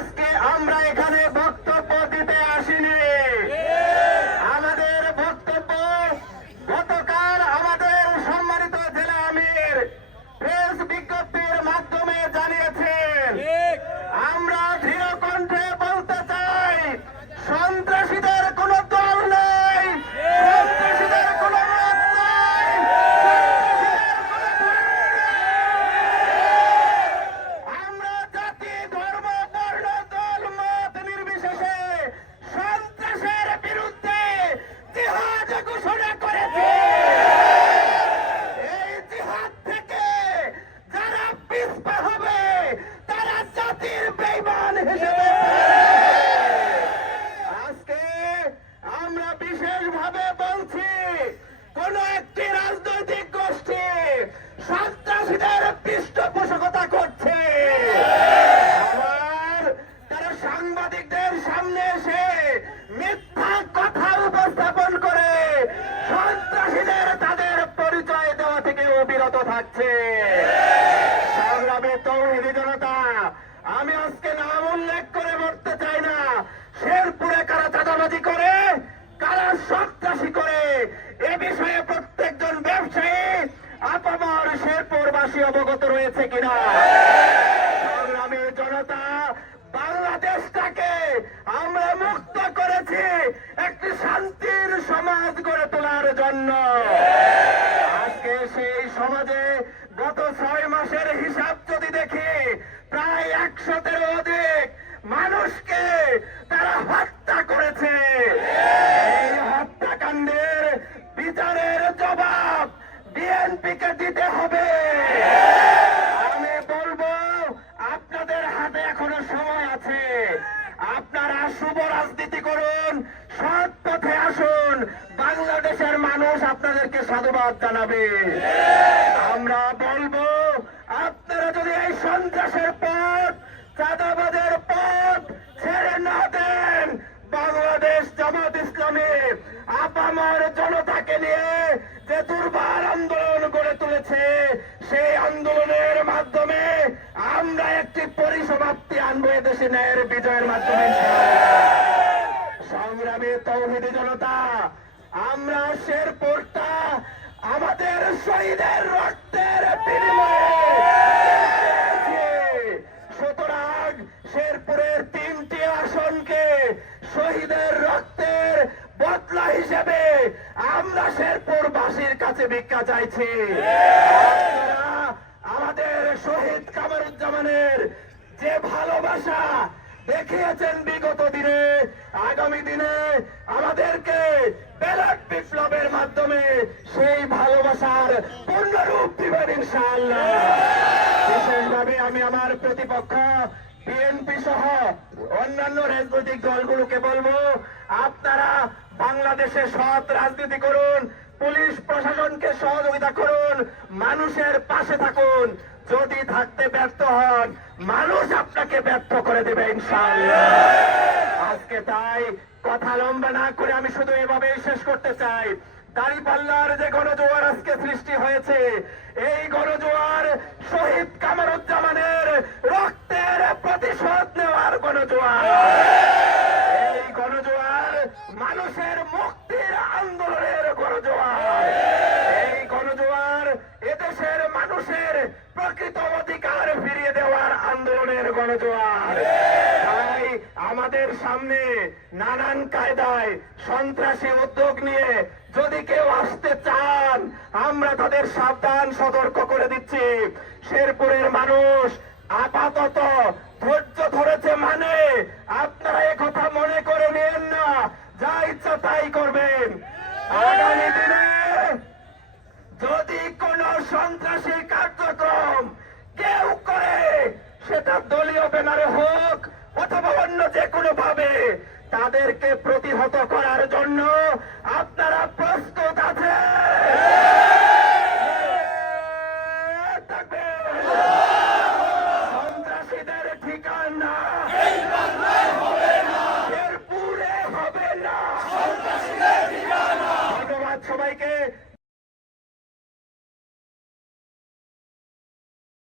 আজকে আমরা এখানে বিরত থাকছে। সংগ্রামী তৌহিদি জনতা, আমি আজকে নাম উল্লেখ করে বলতে চাই না, শেরপুরে কারা চাঁদাবাজি করে, কারা সন্ত্রাসী করে, এ বিষয়ে প্রত্যেকজন ব্যবসায়ী আপামর শেরপুরবাসী অবগত রয়েছে কিনা? সংগ্রামী জনতা, বাংলাদেশটাকে আমরা মুক্ত করেছি, একটি শান্তির সমাজ গড়ে তোলার জন্য আজকে সেই সমাজে গত ছয় মাসের হিসাব যদি দেখি প্রায় একশোতের অধিক মানুষকে তারা হত্যা করেছে এই হত্যাকাণ্ডের বিচারের জবাব বিএনপিকে দিতে হবে আমি বলব আপনাদের হাতে এখনও সময় আছে আপনারা শুভ রাজনীতি করুন সৎ পথে আসুন, বাংলাদেশের মানুষ আপনাদেরকে সাধুবাদ জানাবে। আমরা বলব, আপনারা যদি এই সন্ত্রাসের পথ, চাঁদাবাদের পথ ছেড়ে না দেন, বাংলাদেশ জামাত ইসলামী আপামার জনতাকে নিয়ে যে দুর্বার আন্দোলন গড়ে তুলেছে, সেই আন্দোলনের মাধ্যমে আমরা একটি পরিসমাপ্তি আনব এদেশে ন্যায়ের বিজয়ের মাধ্যমে। তৌহিদি জনতা, আমরা শেরপুরটা আমাদের শহীদের রক্তের বিনিময়ে সুতরাং শেরপুরের তিনটি আসনকে শহীদের রক্তের বদলা হিসেবে আমরা শেরপুর বাসীর কাছে ভিক্ষা চাইছি। আমাদের শহীদ কামরুজ্জামানের যে ভালোবাসা দেখিয়েছেন বিগত দিনে, আগামী দিনে আমাদেরকে ব্যালট বিপ্লবের মাধ্যমে সেই ভালোবাসার পূর্ণরূপ দিবেন ইনশাআল্লাহ। বিশেষভাবে আমি আমার প্রতিপক্ষ, বিএনপি সহ অন্যান্য রাজনৈতিক দলগুলোকে বলব, আপনারা বাংলাদেশে সৎ রাজনীতি করুন, পুলিশ প্রশাসনকে সহযোগিতা করুন, মানুষের পাশে থাকুন। যদি থাকতে ব্যর্থ হন, মানুষ আপনাকে ব্যর্থ করে দেবে আজকে তাই কথা লম্বা না করে আমি শুধু এভাবেই শেষ করতে চাই। যে গণজোয়ার আজকে সৃষ্টি হয়েছে, এই গণজোয়ার শহীদ কামারুজ্জামানের রক্তের প্রতিশোধ নেওয়ার গণজোয়ার। এই গণজোয়ার মানুষের মুক্তির আন্দোলনের গণজোয়ার এই গণজোয়ার এদেশের মানুষের প্রকৃত অধিকার ফিরিয়ে দেওয়ার আন্দোলনের গণজোয়ার। আমাদের সামনে নানান কায়দায় সন্ত্রাসী উদ্যোগ নিয়ে যদি কেউ আসতে চান, আমরা তাদের সাবধান, সতর্ক করে দিচ্ছি। শেরপুরের মানুষ আপাতত ধৈর্য ধরেছে মানে আপনারা কথা মনে করে নিয়েন না, যা ইচ্ছা তাই করবেন। আগামী দিনে যদি কোন সন্ত্রাসী কার্যক্রম সেটা দলীয় ব্যানারে হোক অথবা অন্য যে কোনো ভাবে তাদেরকে প্রতিহত করার জন্য